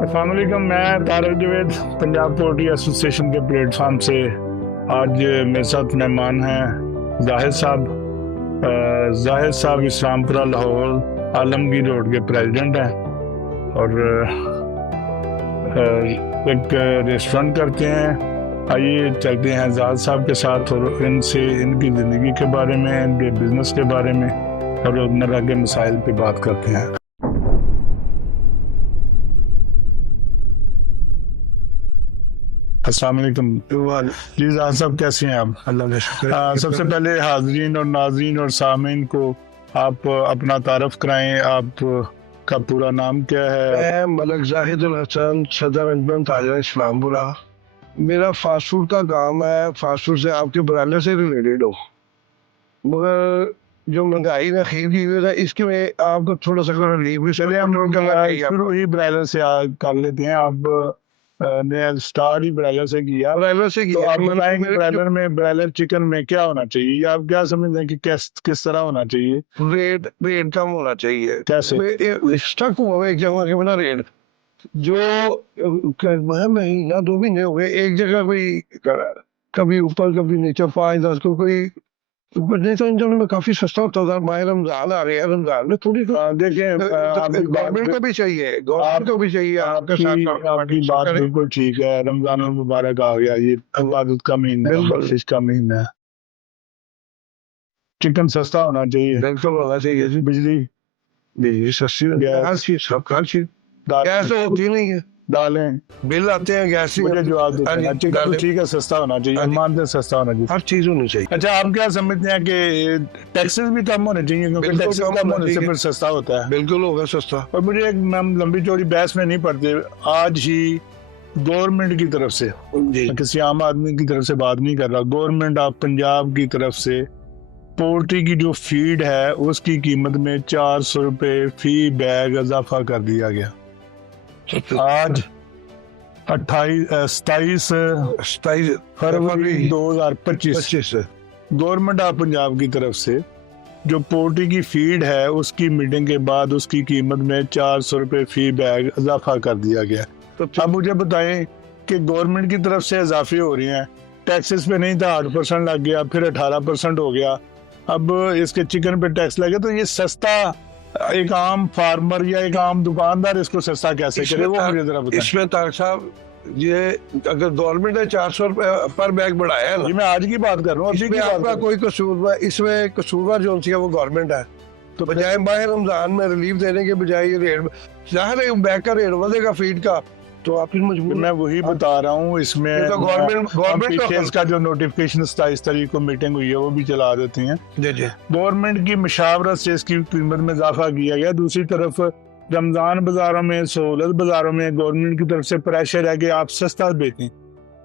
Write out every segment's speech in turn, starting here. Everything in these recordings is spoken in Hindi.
अस्सलाम वालेकुम। मैं तारिक जावेद पंजाब पोल्ट्री एसोसिएशन के प्लेटफॉर्म से आज मेरे साथ मेहमान हैं जाहिद साहब। जाहिद साहब इस्लामपुरा लाहौर आलमगीर रोड के प्रेसिडेंट हैं और एक रेस्टोरेंट करते हैं। आइए चलते हैं जाहिद साहब के साथ और इनसे इनकी ज़िंदगी के बारे में, इनके बिजनेस के बारे में और रोज़मर्रा के मसाइल पे बात करते हैं। अस्सलाम वालेकुम जी। जाहिद साहब कैसे हैं आप? अल्लाह का शुक्र। सबसे पहले हाजरीन और नाजरीन और सामीन को आप अपना तारफ कराएं। आप का पूरा नाम क्या है? मैं मलक जाहिद अल हसन, सदर अंजुमन ताजर इस्लामपुरा। मेरा फास्ट फूड का काम है। फास्ट फूड से आपके ब्रांडर से रिलेटेड हो, मगर जो महंगाई ने खीर की हुई है इसके में आपको थोड़ा सा रिलीफ भी। चलिए हम शुरू ही ब्रायलर से कर लेते हैं। आप ने स्टार्ट ही ब्रायलर से किया। ब्रांडर से तो आप बताएंगे ब्रायलर में, ब्रायलर चिकन में क्या होना चाहिए? आप क्या समझते हैं कि किस तरह होना चाहिए? रेट कम होना चाहिए। कैसे? स्टक हुआ है एक जगह के बिना रेट, जो महीना 2 महीने हो गए एक जगह कोई कभी ऊपर कभी नीचे 5-10 को कोई ऊपर नहीं। तो इंजन में काफी सस्ता होता था। माह रमजान आ रही है, रमजान में थोड़ी देखें गवर्नमेंट को भी चाहिए, गवर्नमेंट को भी चाहिए आपके साथ। आपकी बात बिल्कुल ठीक है। रमजान मुबारक आ गया, ये इबादत का महीना है, बख्शिश का महीना है। चिकन सस्ता होना चाहिए, बिल्कुल होना चाहिए जी। बिजली सस्ती हर चीज, सब हर चीज। गैस तो होती नहीं है, दालें, बिल आते हैं गैस की। मुझे जवाब दो। चिकन ठीक है, सस्ता होना चाहिए, हम मानते हैं सस्ता होना चाहिए, हर चीज होनी चाहिए। अच्छा, आप क्या समझते हैं कि टैक्सेस भी कम होने चाहिए? क्योंकि टैक्सेस कम होने से फिर सस्ता होता है। बिल्कुल होगा सस्ता। और मुझे एक लंबी चौड़ी बहस में नहीं पड़ते। आज ही गवर्नमेंट की तरफ से, किसी आम आदमी की तरफ से बात नहीं कर रहा, गवर्नमेंट ऑफ पंजाब की तरफ से पोल्ट्री की जो फीड है उसकी कीमत में 400 रुपए फी बैग इजाफा कर दिया गया। आज 27 फरवरी 2025 गवर्नमेंट ऑफ पंजाब की तरफ से जो पोल्ट्री की फीड है उसकी मीटिंग के बाद उसकी कीमत में 400 रुपए फी बैग इजाफा कर दिया गया। तो अब मुझे बताएं कि गवर्नमेंट की तरफ से इजाफे हो रही हैं। टैक्सेस पे नहीं था, 8% लग गया, फिर 18% हो गया, अब इसके चिकन पे टैक्स लगे। तो ये सस्ता एक आम फार्मर या एक आम दुकानदार इसको सस्ता कैसे करे, वो मुझे जरा बताएं। इसमें तारक साहब, ये अगर गवर्नमेंट ने 400 रुपए पर बैग बढ़ाया है, मैं आज की बात कर रहा हूँ, इसमें आपका कोई कसूर, इसमें कसूरवार जो है वो गवर्नमेंट है। तो बजाय माह रमजान में रिलीफ देने के बजाय ये रेट, जाहिर है बैग का रेट बढ़ेगा फीड का, तो आप फिर मजबूर। मैं वही बता रहा हूँ। इसमें तो गवर्नमेंट का जो नोटिफिकेशन 27 तारीख को मीटिंग हुई है वो भी चला देती हैं। गवर्नमेंट की मशावरत से इसकी कीमत में इजाफा किया गया। दूसरी तरफ रमजान बाजारों में, सहूलत बाजारों में गवर्नमेंट की तरफ से प्रेशर है कि आप सस्ता बेचें।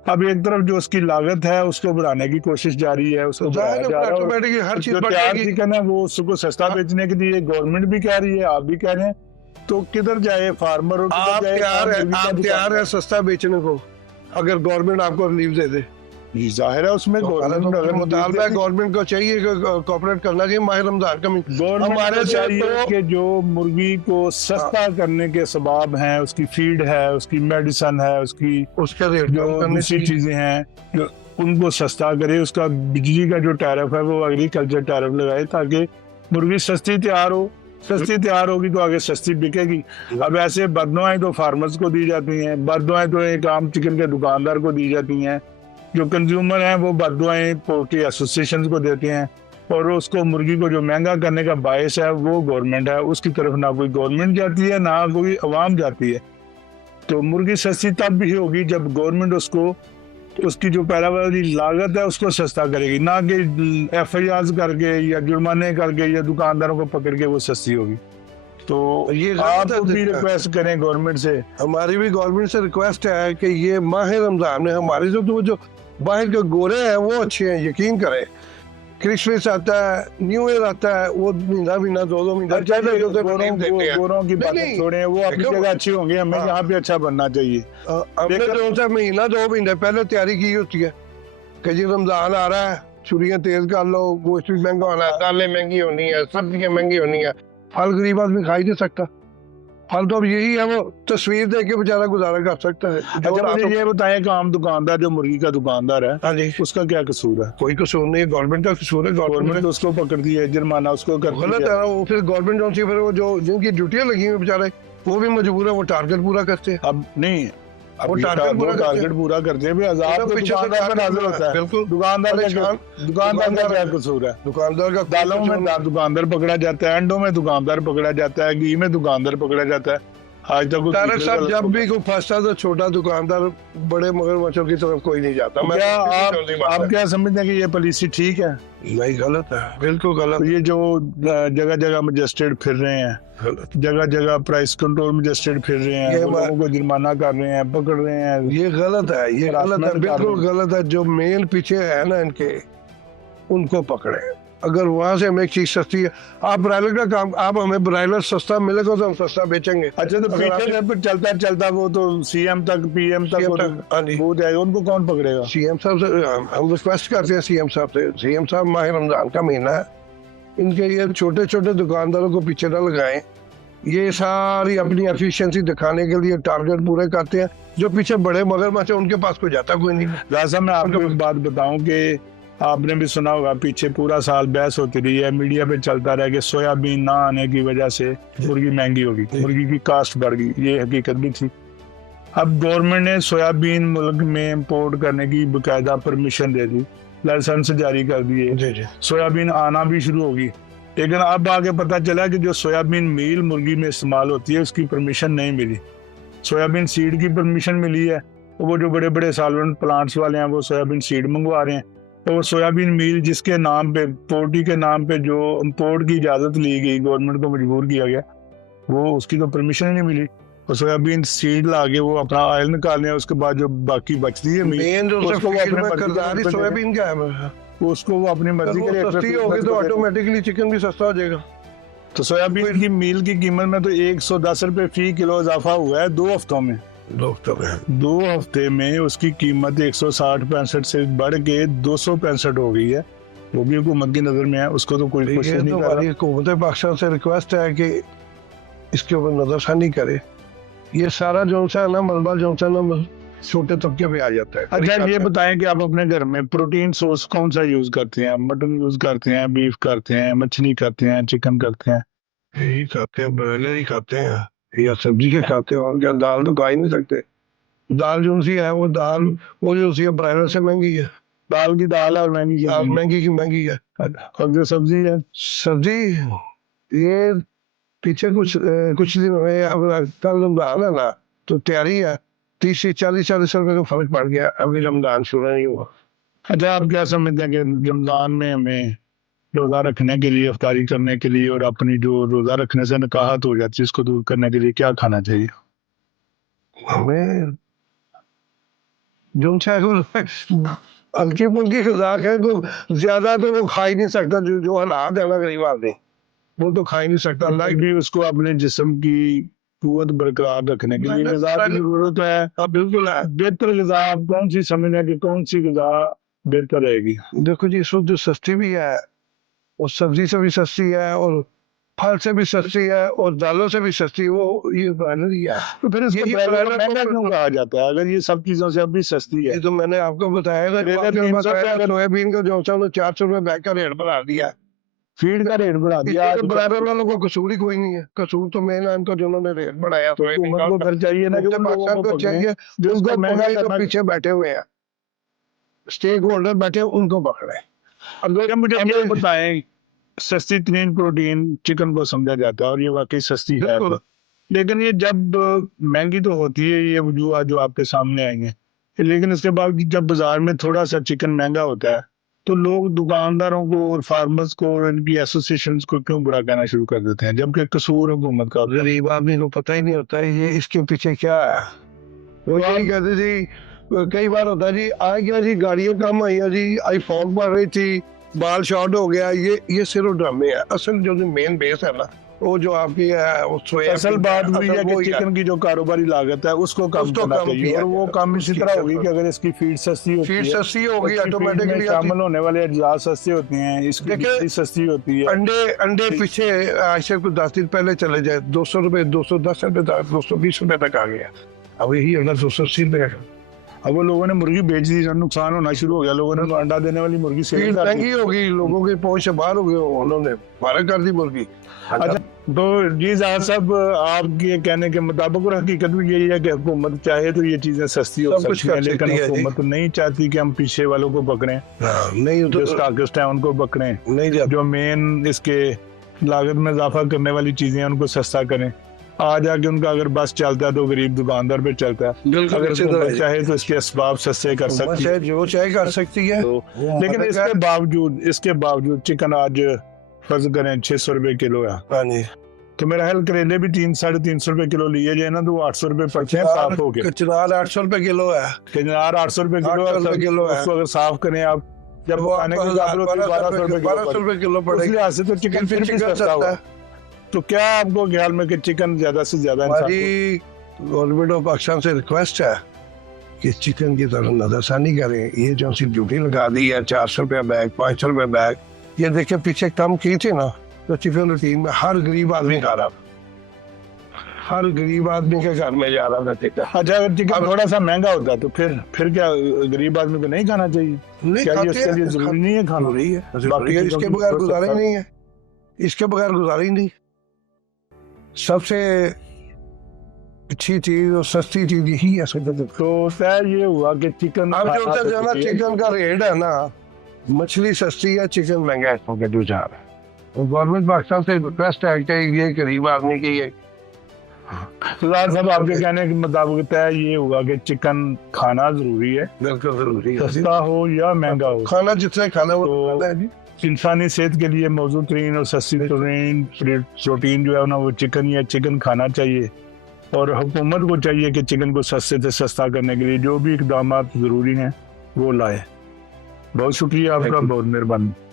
अब एक तरफ जो उसकी लागत है उसको बढ़ाने की कोशिश जारी है, उसको बढ़ाया जा रहा है। हर चीज तैयार चिकन है वो उसको सस्ता बेचने के लिए गवर्नमेंट भी कह रही है, आप भी कह रहे हैं। तो किधर जाए फार्मर? आप तैयार है सस्ता बेचने को अगर गवर्नमेंट आपको रिलीफ दे दे? जाहिर है उसमें गवर्नमेंट को चाहिए कोऑपरेट करना चाहिए। माह रमजान का हमारे चाहिए कि जो मुर्गी को सस्ता करने के सबब हैं, उसकी फीड है, उसकी मेडिसिन है, उसका रेट, जो दूसरी चीजें हैं जो उनको सस्ता करे। उसका बिजली का जो टैरिफ है वो एग्रीकल्चर टैरिफ लगाए ताकि मुर्गी सस्ती तैयार हो। सस्ती तैयार होगी तो आगे सस्ती बिकेगी। अब ऐसे बददुआएं तो फार्मर्स को दी जाती हैं, बददुआएं तो एक आम चिकन के दुकानदार को दी जाती हैं। जो कंज्यूमर हैं वो बददुआएं पोल्ट्री एसोसिएशन को देते हैं और उसको मुर्गी को जो महंगा करने का बायस है वो गवर्नमेंट है। उसकी तरफ ना कोई गवर्नमेंट जाती है ना कोई अवाम जाती है। तो मुर्गी सस्ती तब भी होगी जब गवर्नमेंट उसको, उसकी जो पैदावार की लागत है उसको सस्ता करेगी, ना कि FIR करके या जुर्माने करके या दुकानदारों को पकड़ के वो सस्ती होगी। तो ये आप भी रिक्वेस्ट करें गवर्नमेंट से। हमारी भी गवर्नमेंट से रिक्वेस्ट है कि ये माह रमजान में हमारे जो बाहर के गोरे हैं वो अच्छे हैं, यकीन करें। क्रिसमस आता है, न्यू ईयर आता है, वो महीना 2 महीना गोरों की बातें छोड़ें, वो अपनी जगह अच्छे होंगे, हमें यहाँ पे अच्छा बनना चाहिए। हमने महीना 2 महीने पहले तैयारी की होती है कि जी रमजान आ रहा है, छुरियां तेज कर लो, गोश्त भी महंगा होना है, दालें महंगी होनी है, सब्जियां महंगी होनी है। फल गरीब आदमी खा ही नहीं सकता। हाल तो अब यही है, वो तस्वीर देख के बेचारा गुजारा कर सकता है। अच्छा मुझे ये बताएं कि आम दुकानदार जो मुर्गी का दुकानदार है, हाँ जी, उसका क्या कसूर है? कोई कसूर नहीं है, गवर्नमेंट का कसूर है। गवर्नमेंट तो उसको पकड़ती है, जुर्माना उसको करती गलत है ना वो। फिर गवर्नमेंट जो सी, फिर वो जो जिनकी ड्यूटियां लगी हुई बेचारे, वो भी मजबूर है, वो टारगेट पूरा करते हैं। अब नहीं, वो टारगेट पूरा करते हैं, अजाब तो पीछे से दुकानदार पे नाज़िल होता है। बिल्कुल, दुकानदार का क्या कसूर है? दुकानदार का दालों में दुकानदार पकड़ा जाता है, अंडों में दुकानदार पकड़ा जाता है, घी में दुकानदार पकड़ा जाता है। आज तक तारक साहब जब भी कोई फंसता तो छोटा दुकानदार बड़े मगरमच्छों की तरफ कोई नहीं जाता। क्या आप क्या समझते हैं कि ये पॉलिसी ठीक है? नहीं, गलत है, बिल्कुल गलत। तो ये जो जगह जगह मजिस्ट्रेट फिर रहे हैं, जगह जगह प्राइस कंट्रोल मजिस्ट्रेट फिर रहे हैं, लोगों को जुर्माना कर रहे हैं, पकड़ रहे हैं, ये गलत है, ये गलत है, बिल्कुल गलत है। जो मेन पीछे है ना इनके, उनको पकड़े। अगर वहां से हमें एक चीज सस्ती है, आप ब्रायलर का काम, आप हमें ब्रायलर सस्ता मिलेगा तो हम सस्ता बेचेंगे। अच्छा तो पीछे चलता वो तो सीएम तक पीएम तक वो जाएगा, उनको कौन पकड़ेगा? सीएम साहब से हम रिक्वेस्ट करते हैं, सीएम साहब से, सीएम साहब माह रमजान का महीना है, इनके ये छोटे छोटे दुकानदारों को पीछे न लगाएं। ये सारी अपनी एफिशिएंसी दिखाने के लिए टारगेट पूरे करते हैं। जो पीछे बड़े मगरमच्छ है उनके पास कोई जाता कोई नहीं। राजा मैं आपको एक बात बताऊं कि आपने भी सुना होगा, पीछे पूरा साल बहस होती रही है, मीडिया पे चलता रहा कि सोयाबीन ना आने की वजह से मुर्गी महंगी होगी, मुर्गी की कास्ट बढ़ गई। ये हकीकत भी थी। अब गवर्नमेंट ने सोयाबीन मुल्क में इंपोर्ट करने की बाकायदा परमिशन दे दी, लाइसेंस जारी कर दिए, सोयाबीन आना भी शुरू होगी। लेकिन अब आगे पता चला कि जो सोयाबीन मील मुर्गी में इस्तेमाल होती है उसकी परमिशन नहीं मिली। सोयाबीन सीड की परमिशन मिली है, वो जो बड़े बड़े सॉल्वेंट प्लांट्स वाले हैं वो सोयाबीन सीड मंगवा रहे हैं। तो सोयाबीन मील जिसके नाम पे, पोल्ट्री के नाम पे जो इंपोर्ट की इजाजत ली गई, गवर्नमेंट को मजबूर किया गया, वो उसकी तो परमिशन ही नहीं मिली। और सोयाबीन सीड ला के वो अपना ऑयल निकालने, उसके बाद जो बाकी बचती है मील, सोयाबीन क्या है, उसको वो अपनी मर्जी के लिए सस्ती होगी तो ऑटोमेटिकली चिकन भी सस्ता हो जाएगा। तो सोयाबीन की मील की कीमत में तो 110 रुपए फी किलो इजाफा हुआ है 2 हफ्तों में। 2 हफ्ते में उसकी कीमत 160-65 से बढ़ के 265 हो गई है। वो भी हुकूमत की नजर में है, उसको तो कोई कोशिश नहीं कर रहा। हुकूमत पाकिस्तान से रिक्वेस्ट है कि इसके ऊपर नजरसानी करे। ये सारा जो है ना मलबा जो है ना छोटे तबके में आ जाता है। अच्छा ये बताएं कि आप अपने घर में प्रोटीन सोर्स कौन सा यूज करते हैं? मटन यूज करते हैं, बीफ करते हैं, मछली करते हैं, चिकन करते हैं? यही खाते हैं, ब्रॉयलर ही खाते हैं या सब्जी के खाते हैं। और क्या, दाल तो खा ही नहीं सकते। दाल जो सी है वो दाल वो जो सी है ब्रॉयलर से महंगी है। दाल की दाल और महंगी की महंगी है। और जो सब्जी है, सब्जी ये पीछे कुछ दिन में, अब कल रमजान है ना तो तैयारी है, 30 से 40 रुपए का फर्क पड़ गया। अभी रमजान शुरू नहीं हुआ। अच्छा आप क्या समझते हैं कि रमजान में हमें रोजा रखने के लिए, इफ्तारी करने के लिए और अपनी जो रोजा रखने से नकाहत हो जाती है इसको दूर करने के लिए क्या खाना चाहिए? हमें जो हल्की फुल्की खुराक है, तो ज्यादा तो वो खा ही नहीं सकता। जो हालात है ना गरीब आदमी, वो तो खा ही नहीं सकता। अल्लाह भी उसको अपने जिस्म की कुव्वत बरकरार रखने के लिए ग़िज़ा की जरूरत है। बिल्कुल है। बेहतर ग़िज़ा आप कौन सी समझना कि कौन सी ग़िज़ा बेहतर रहेगी? देखो जी, इस वक्त जो सस्ती भी है, और सब्जी से भी सस्ती है, और फल से भी सस्ती है, और दालों से भी सस्ती, वो ये ब्रॉयलर ही है। तो फिर इसको ब्रॉयलर महंगा क्यों कहा जाता है अगर ये सब चीजों से अभी सस्ती है? ये तो मैंने आपको बताया सोयाबीन का जो 400 रुपए बैग का रेट बढ़ा दिया, फीड का रेट बढ़ा दिया। ब्रॉयलर वालों को कसूर ही कोई नहीं है। कसूर तो मेन है इनको, जिन्होंने रेट बढ़ाया। तो हुकूमत को फिर चाहिए ना कि पाकिस्तान को चाहिए जिसको महंगा करना, पीछे बैठे हुए हैं स्टेक होल्डर बैठे, उनको पकड़े। अगर मुझे ये बताएं, सस्ती तरीन प्रोटीन चिकन को समझा जाता है और ये वाकई सस्ती है, लेकिन ये जब महंगी तो होती है, ये वजूहत जो आपके सामने आएंगे, लेकिन इसके बाद जब बाजार में थोड़ा सा चिकन महंगा होता है तो लोग दुकानदारों को और फार्मर्स को और इनकी एसोसिएशंस को क्यों बुरा कहना शुरू कर देते हैं, जबकि कसूर हुकूमत का। गरीब आदमी को पता ही नहीं होता है ये इसके पीछे क्या है। वो यही कहते जी, कई बार होता है जी, आ गया जी गाड़ियां कम आई है जी, आईफोन पड़ रही थी, बाल शॉर्ट हो गया, ये सिर्फ ड्रामे है। असल जो मेन बेस है ना वो जो आपकी असल बात हुई है कि चिकन की जो कारोबारी लागत है उसको कम करना चाहिए, और वो कम इसी तरह होगी कि अगर इसकी फीड सस्ती होगी ऑटोमेटिकली शामिल होने वाले अज्जा सस्ते होते हैं, इसकी सस्ती होती है। अंडे पीछे आज से कुछ 10 दिन पहले चले जाए 200 रुपए, 210 रुपए, 220 रुपए तक आ गया। अब यही अगर 280 रुपए का, अब वो लोगों ने मुर्गी बेच दी, नुकसान होना शुरू हो गया, लोगों ने अंडा देने वाली मुर्गी फीड महंगी होगी, लोगों की पहुंच से बाहर हो गए, उन्होंने फारग कर दी मुर्गी। अच्छा, तो जी साहब आपके कहने के मुताबिक, और हकीकत भी यही है कि हुकूमत चाहे तो ये चीजें सस्ती हो सकती है, लेकिन हुकूमत नहीं चाहती कि हम पीछे वालों को पकड़ें, नहीं जो स्टॉकिस्ट हैं उनको पकड़ें, नहीं, जो मेन इसके लागत में इजाफा करने वाली चीजें हैं उनको सस्ता करें। आ जाके उनका अगर बस चलता है तो गरीब दुकानदार पे चलता है, अगर चाहे तो इसके असबाब सस्ते कर सकती है, जो चाहे कर सकती है। लेकिन इसके बावजूद चिकन आज फर्ज करें 600 रुपए किलो है, तो मेरा ख्याल करेले भी 300-350 रुपए किलो लिए जाए ना तो 800 रुपए पड़ते हैं साफ हो गए। कचनार 800 रुपए किलो है, कचनार 800 रुपए किलो है, उसको अगर साफ करें आप, जब वो आने के 1200 रुपए किलो पड़ेगा, तो चिकन फिर भी सस्ता हुआ। तो क्या आपको ख्याल में कि चिकन ज्यादा से ज्यादा गवर्नमेंट ऑफ पाकिस्तान से रिक्वेस्ट है कि चिकन की तरफ नजरसानी करें। ये जो सी ड्यूटी लगा दी है 400 रुपया बैग, 500 रुपया बैग, ये देखिए पीछे कम की थी ना, तो चिकन रूटीन में हर गरीब आदमी खा रहा, हर गरीब आदमी के घर में जा रहा था चिकन। अच्छा, अगर चिकन थोड़ा सा महंगा होता तो फिर क्या गरीब आदमी को नहीं खाना चाहिए? क्या ये उसके लिए जरूरी नहीं है खाना? रही है, इसके बगैर गुजारा ही नहीं है, इसके बगैर गुजारा ही नहीं। सबसे अच्छी चीज और सस्ती चीज यही है। तो शायद ये हुआ कि चिकन, अब जो होता है ना, चिकन का रेट है ना, मछली सस्ती है, चिकन महंगा है, हो गया 2000। गवर्नमेंट पाकिस्तान से रिक्वेस्ट है कि ये गरीब आदमी की ये साहब आपके कहने के मुताबिक तय ये हुआ कि चिकन खाना जरूरी है, बिल्कुल जरूरी है, सस्ता हो या महंगा हो, खाना जितना खाना वो तो है जी। इंसानी सेहत के लिए मौजूद तरीन और सस्ती तरीन प्रोटीन जो है ना वो चिकन या चिकन खाना चाहिए, और हुकूमत को चाहिए कि चिकन को सस्ते से सस्ता करने के लिए जो भी इकदाम जरूरी हैं वो लाए। बहुत शुक्रिया आपका, बहुत मेहरबानी।